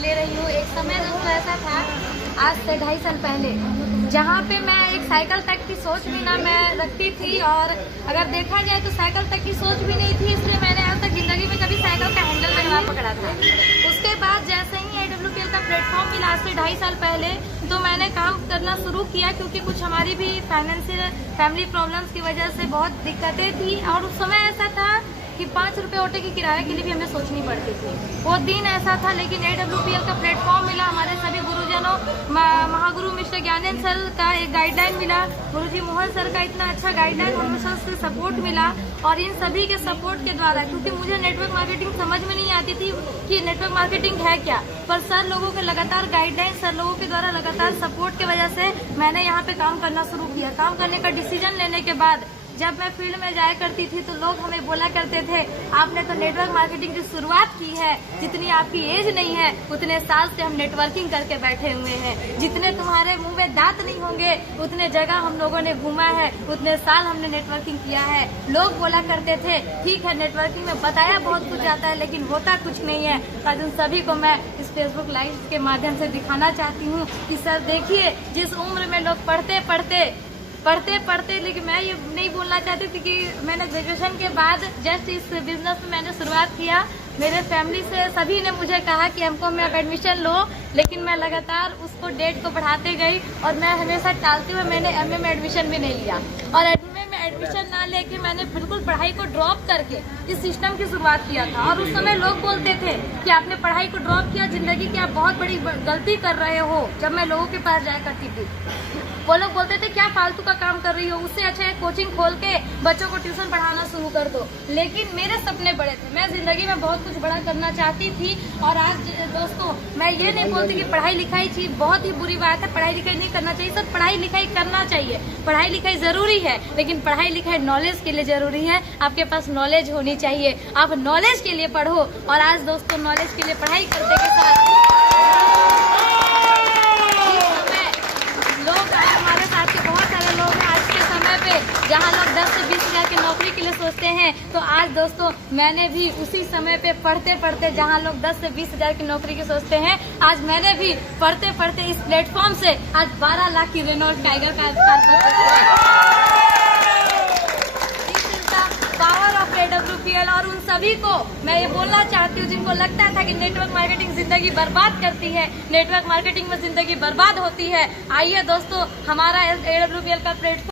ले रही हूँ। एक समय दोस्तों ऐसा था, आज से 2.5 साल पहले, जहाँ पे मैं एक साइकिल तक की सोच भी ना मैं रखती थी, और अगर देखा जाए तो साइकिल तक की सोच भी नहीं थी। इसलिए मैंने आज तक जिंदगी में कभी साइकिल का हैंडल तक ना पकड़ा था। उसके बाद जैसे ही AWPL का प्लेटफॉर्म मिला आज से 2.5 साल पहले, तो मैंने काम करना शुरू किया, क्योंकि कुछ हमारी भी फाइनेंशियल फैमिली प्रॉब्लम्स की वजह से बहुत दिक्कतें थी। और उस समय ऐसा था कि 5 रुपए ऑटो की किराए के लिए भी हमें सोचनी पड़ती थी। वो दिन ऐसा था, लेकिन AWPL का प्लेटफॉर्म मिला, हमारे सभी गुरुजनों, महागुरु मिस्टर ज्ञानेंद्र सर का एक गाइडलाइन मिला, गुरुजी मोहन सर का इतना अच्छा गाइडलाइन, हमें से सपोर्ट मिला। और इन सभी के सपोर्ट के द्वारा, क्योंकि मुझे नेटवर्क मार्केटिंग समझ में नहीं आती थी कि नेटवर्क मार्केटिंग है क्या, पर सर लोगों के लगातार गाइडलाइन, सर लोगों के द्वारा लगातार सपोर्ट की वजह से मैंने यहाँ पे काम करना शुरू किया। काम करने का डिसीजन लेने के बाद जब मैं फील्ड में जाया करती थी तो लोग हमें बोला करते थे, आपने तो नेटवर्क मार्केटिंग की शुरुआत की है, जितनी आपकी एज नहीं है उतने साल से हम नेटवर्किंग करके बैठे हुए हैं, जितने तुम्हारे मुंह में दांत नहीं होंगे उतने जगह हम लोगों ने घूमा है, उतने साल हमने नेटवर्किंग किया है। लोग बोला करते थे, ठीक है नेटवर्किंग में बताया बहुत कुछ जाता है लेकिन होता कुछ नहीं है। आज उन सभी को मैं इस फेसबुक लाइव के माध्यम से दिखाना चाहती हूँ कि सर देखिए, जिस उम्र में लोग पढ़ते, लेकिन मैं ये नहीं बोलना चाहती थी कि मैंने ग्रेजुएशन के बाद जस्ट इस बिजनेस में मैंने शुरुआत किया। मेरे फैमिली से सभी ने मुझे कहा कि हमको मैं एडमिशन लो, लेकिन मैं लगातार उसको डेट को बढ़ाते गई और मैं हमेशा टालते हुए मैंने MA में एडमिशन भी नहीं लिया। और MA में एडमिशन ना लेके मैंने बिल्कुल पढ़ाई को ड्रॉप करके इस सिस्टम की शुरुआत किया था। और उस समय लोग बोलते थे कि आपने पढ़ाई को ड्रॉप किया, जिंदगी की आप बहुत बड़ी गलती कर रहे हो। जब मैं लोगों के पास जाया करती थी, वो लोग बोलते थे क्या फालतू का काम कर रही हो, उससे अच्छा है कोचिंग खोल के बच्चों को ट्यूशन पढ़ाना शुरू कर दो। लेकिन मेरे सपने बड़े थे, मैं जिंदगी में बहुत कुछ बड़ा करना चाहती थी। और आज दोस्तों मैं ये नहीं बोलती कि पढ़ाई लिखाई चीज बहुत ही बुरी बात है, पढ़ाई लिखाई नहीं करना चाहिए। सब पढ़ाई लिखाई करना चाहिए, पढ़ाई लिखाई जरूरी है, लेकिन पढ़ाई लिखाई नॉलेज के लिए जरूरी है। आपके पास नॉलेज होनी चाहिए, आप नॉलेज के लिए पढ़ो। और आज दोस्तों नॉलेज के लिए पढ़ाई करते के साथ जहाँ लोग 10 से 20 हजार की नौकरी के लिए सोचते हैं, तो आज दोस्तों मैंने भी उसी समय पे पढ़ते जहाँ लोग 10 से 20 हजार की नौकरी की सोचते हैं, आज मैंने भी पढ़ते इस प्लेटफॉर्म से आज 12 लाख की रेनॉल्ट टाइगर का पावर ऑफ AWPL। और उन सभी को मैं ये बोलना चाहती हूँ जिनको लगता था कि नेटवर्क मार्केटिंग जिंदगी बर्बाद करती है, नेटवर्क मार्केटिंग में जिंदगी बर्बाद होती है, आइए दोस्तों हमारा AWPL का प्लेटफॉर्म